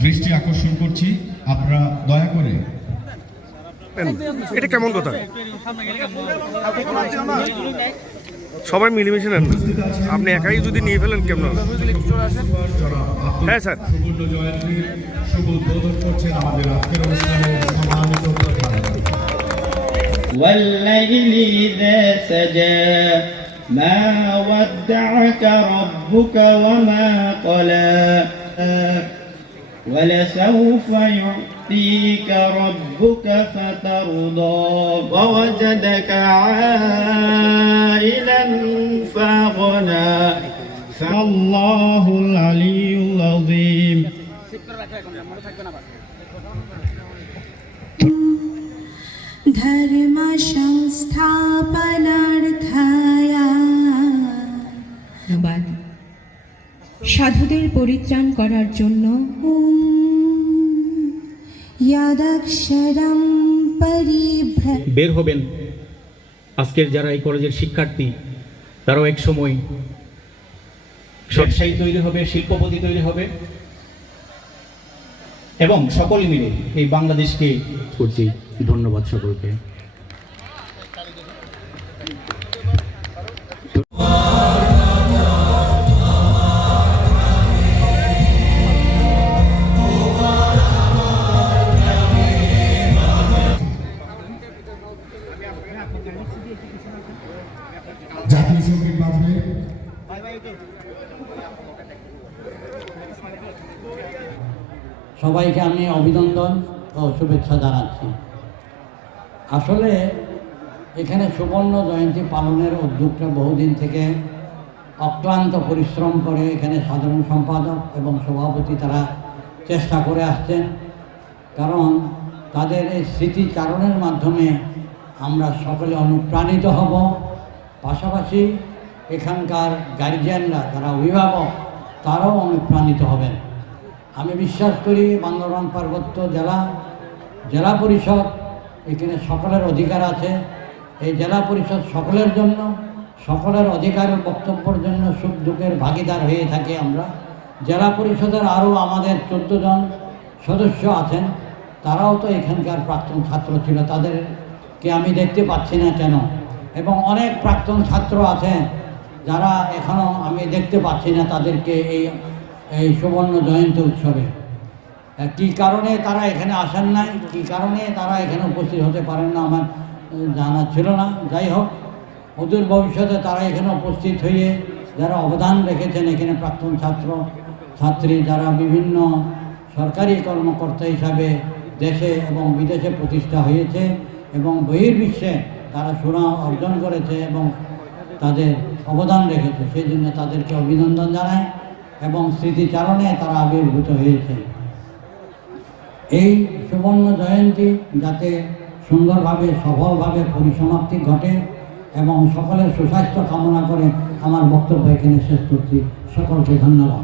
দৃষ্টি আকর্ষণ করছি, আপনারা দয়া করে। এটা কেমন কথা? সবাই মিলেমিশে নেন, আপনি একাই যদি নিয়ে ফেলেন কেমন? হ্যাঁ স্যার, শুভ উদ্বোধন করছেন আমাদের আজকের অনুষ্ঠানের সম্মানিত প্রধান। والليل إذا سجى ما ودعك ربك وما قلى ولسوف يعطيك ربك فترضى ووجدك عائلا فأغنى فالله العلي العظيم धर्म संस्थापनार्थाय ধন্যবাদ। সাধুদের পরিত্রাণ করার জন্য ইয়াদাক্ষরম পরিভ্র বের হবেন। আজকের যারা এই কলেজের শিক্ষার্থী তারাও এক সময় ব্যবসায়ী তৈরি হবে, শিল্পপতি তৈরি হবে এবং সকলে মিলে এই বাংলাদেশকে করছি। ধন্যবাদ সকলকে। জাতীয় সঙ্গীত বাজবে। সবাইকে আমি অভিনন্দন ও শুভেচ্ছা জানাচ্ছি। আসলে এখানে সুবর্ণ জয়ন্তী পালনের উদ্যোগটা বহুদিন থেকে অক্লান্ত পরিশ্রম করে এখানে সাধারণ সম্পাদক এবং সভাপতি তারা চেষ্টা করে আসছেন, কারণ তাদের এই স্মৃতিচারণের মাধ্যমে আমরা সকলে অনুপ্রাণিত হব। পাশাপাশি এখানকার গার্জিয়ানরা যারা অভিভাবক তারাও অনুপ্রাণিত হবেন। আমি বিশ্বাস করি বান্দরবান পার্বত্য জেলা পরিষদ এখানে সকলের অধিকার আছে। এই জেলা পরিষদ সকলের জন্য, সকলের অধিকারের বক্তব্যের জন্য সুখ দুঃখের ভাগিদার হয়ে থাকি আমরা। জেলা পরিষদের আরও আমাদের 14 জন সদস্য আছেন, তারাও তো এখানকার প্রাক্তন ছাত্র ছিল, তাদেরকে আমি দেখতে পাচ্ছি না কেন? এবং অনেক প্রাক্তন ছাত্র আছেন যারা এখনও আমি দেখতে পাচ্ছি না তাদেরকে এই সুবর্ণ জয়ন্তী উৎসবে। কী কারণে তারা এখানে আসেন নাই, কী কারণে তারা এখানে উপস্থিত হতে পারেন না আমার জানা ছিল না। যাই হোক, অদূর ভবিষ্যতে তারা এখানে উপস্থিত হয়ে যারা অবদান রেখেছেন, এখানে প্রাক্তন ছাত্র ছাত্রী যারা বিভিন্ন সরকারি কর্মকর্তা হিসাবে দেশে এবং বিদেশে প্রতিষ্ঠা হয়েছে এবং বহির্বিশ্বে তারা সুনাম অর্জন করেছে এবং তাদের অবদান রেখেছে, সেই জন্য তাদেরকে অভিনন্দন জানাই এবং স্মৃতিচারণে তারা আবির্ভূত হয়েছে। এই সুবর্ণ জয়ন্তী যাতে সুন্দরভাবে সফলভাবে পরিসমাপ্তি ঘটে এবং সকলের সুস্বাস্থ্য কামনা করে আমার বক্তব্য এখানে শেষ করছি। সকলকে ধন্যবাদ।